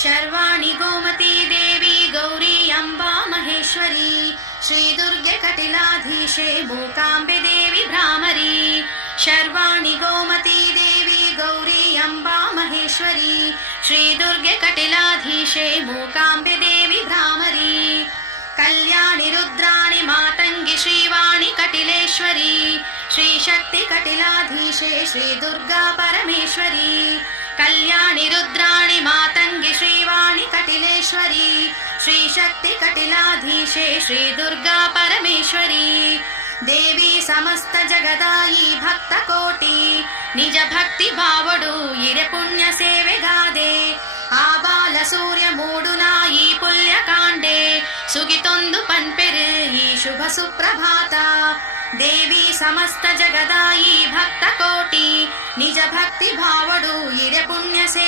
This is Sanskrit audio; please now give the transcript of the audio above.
शर्वाणि गोमती देवी गौरी अम्बा महेश्वरी श्रीदुर्गे कटिलाधीशे मूकाम्बे देवी भ्रामरी शर्वाणि गोमती देवी गौरी अम्बा महेश्वरी श्रीदुर्गे कटिलाधीशे मूकाम्बे देवी भ्रामरी कल्याणि रुद्राणि मातंगी श्रीवाणि कटिलेश्वरी श्रीशक्ति कटिलाधीशे श्रीदुर्गा परमेश्वरी कल्याणि रुद्राणि मातंगी श्रीवाणि कटिलेश्वरी श्रीशक्ति कटिलाधीशे श्रीदुर्गा परमेश्वरी देवी समस्त जगदायि भक्त कोटि निज भक्ति भावडु इरे पुण्य सेवेगादे आबाल सूर्य मूडुनाई पुल्य कांडे सुगितोंदु पन्पेरे ई शुभ सुप्रभात देवी समस्त जगदायि भक्त कोटि निज भक्ति भावडु इरे पुण्य